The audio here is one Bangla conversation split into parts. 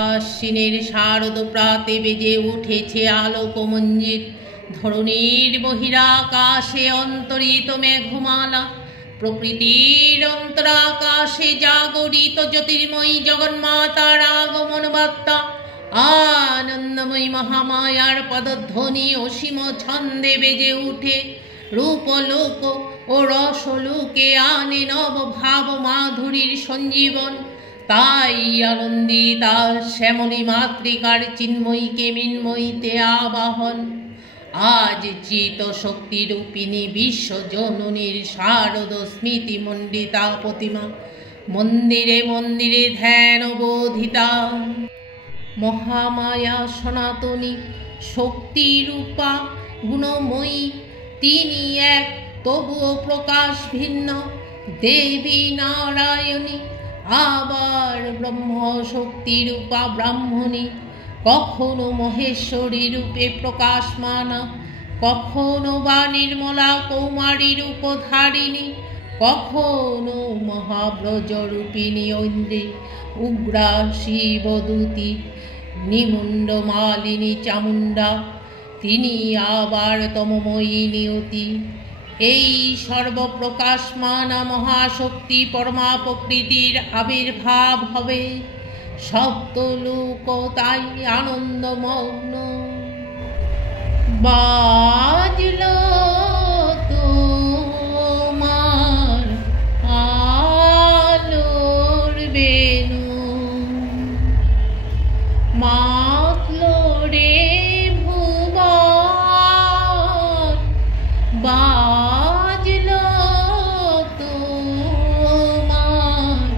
আশ্বিনের শারদ প্রাতে বেজে উঠেছে আলোকমঞ্জির। ধরণীর বহিরাকাশে অন্তরিত মেঘমালা, প্রকৃতির অন্তরাকাশে জাগরিত জ্যোতির্ময়ী জগন্মাতার আগমন বার্তা। আনন্দময়ী মহামায়ার পদধ্বনি অসীম ছন্দে বেজে উঠে রূপলোক ও রসলোকে আনে নব ভাব মাধুরীর সঞ্জীবন। তাই আনন্দিতা শ্যামলী মাতৃকার চিন্ময়ীকে মৃন্ময়ীতে আবাহন। আজ চিত শক্তিরূপিণী বিশ্বজননীর শারদ স্মৃতিমণ্ডিতা প্রতিমা মন্দিরে মন্দিরে ধ্যান বোধিতা। মহামায়া সনাতনী শক্তিরূপা গুণময়ী, তিনি এক তবুও প্রকাশ ভিন্ন দেবী নারায়ণী। আবার ব্রহ্ম শক্তিরূপা ব্রাহ্মণী, কখনো মহেশ্বরী রূপে প্রকাশমানা, কখনো বা নির্মলা কৌমারী রূপধারিণী, কখনো মহাব্রজরূপিণী ঐন্দ্রী উগ্রা শিবদূতী নিমুণ্ড মালিনী চামুণ্ডা। তিনি আবার তমময়ী নিয়তি। এই সর্বপ্রকাশমানা মহাশক্তি পরমা প্রকৃতির আবির্ভাব হবে। সপ্তলোক তাই আনন্দমগ্ন। বাজল তোমার আলোর বেণু, মাতলো রে ভুবন। বাজল তোমার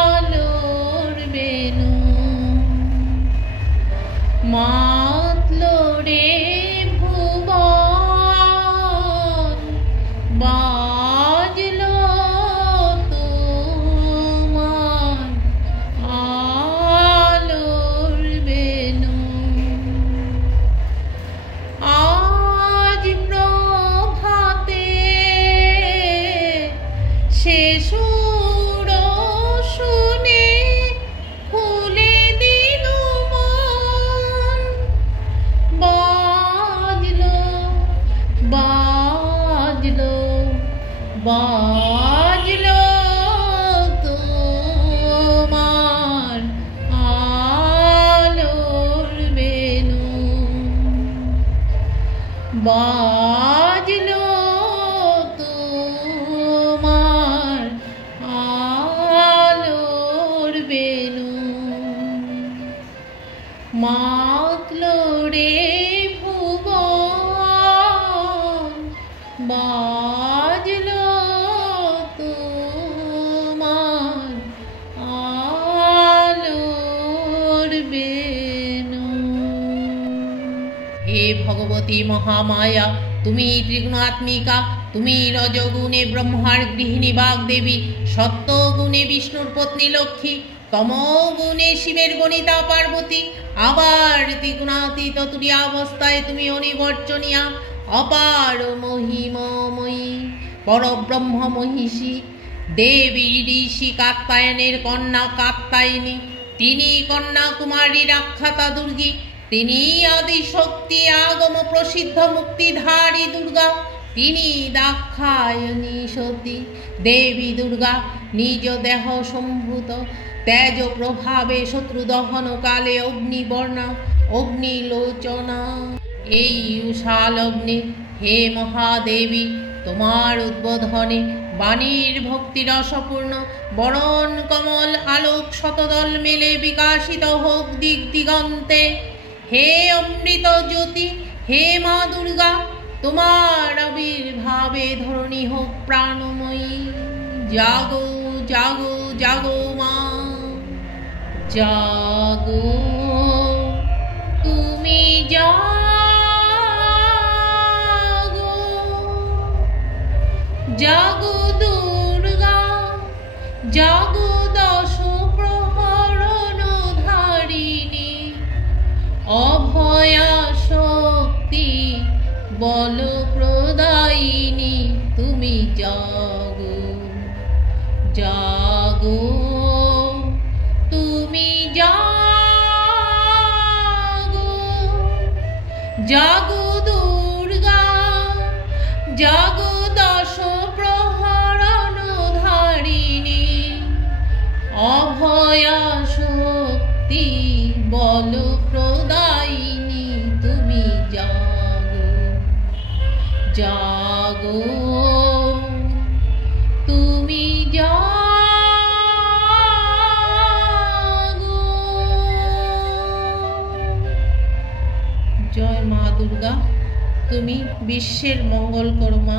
আলোর বেণু, মাতলো রে ভুবন। বাজল তোমার আলোর বেণু। আজ প্রভাতে সে সুর শুনে খুলে দিল মন। বাজলো বাজলো বাজলো তোমার আলোর বেণু, বাজলো তোমার আলোর বেণু। মাতলো রে ভুবন, বাজলো তোমার আলোর বেণু। হে ভগবতী মহামায়া, তুমি ত্রিগুণাত্মিকা। তুমি রজগুণে ব্রহ্মার গৃহিণী বাগদেবী, সত্যগুণে বিষ্ণুর পত্নী লক্ষ্মী, তমগুণে শিবের গণিতা পার্বতী। আবার ত্রিগুণাতীত তুরীয়াবস্থায় তুমি অনিবর্চনীয়া, অপার মহিমময়ী, পরব্রহ্ম মহিষী, দেবী ঋষি কাত্যায়নের কন্যা কাত্যায়নী। তিনি কন্যাকুমারীর আখ্যাতা দুর্গী। তিনি আদিশক্তি আগম প্রসিদ্ধ মুক্তিধারী দুর্গা। তিনি দাক্ষায়ণী সতী দেবী দুর্গা। নিজ দেহ সম্ভূত তেজ প্রভাবে শত্রু দহন কালে অগ্নিবর্ণা অগ্নিলোচনা। এই উষালগ্নে হে মহাদেবী, তোমার উদ্বোধনে বাণীর ভক্তি রসপূর্ণ বরণ কমল আলোক শতদল মেলে বিকাশিত হোক দিক দিগন্তে। হে অমৃত জ্যোতি, হে মা দুর্গা, তোমার আবির্ভাবে ধরণী হোক প্রাণময়ী। জাগো জাগো জাগো মা, জাগো তুমি জাগো। জাগো দুর্গা, জাগো দশ প্রহরণ ধারিণী, অভয়া শক্তি বল প্রদায়িনী। তুমি জাগো জাগো, তুমি জাগো দুর্গা জাগো দশ প্রহরণ ধারিণী অভয়া শক্তি বল প্রদায়িনী তুমি জাগো জাগো তুমি জাগো। জয় মা দুর্গা, তুমি বিশ্বের মঙ্গল করো মা।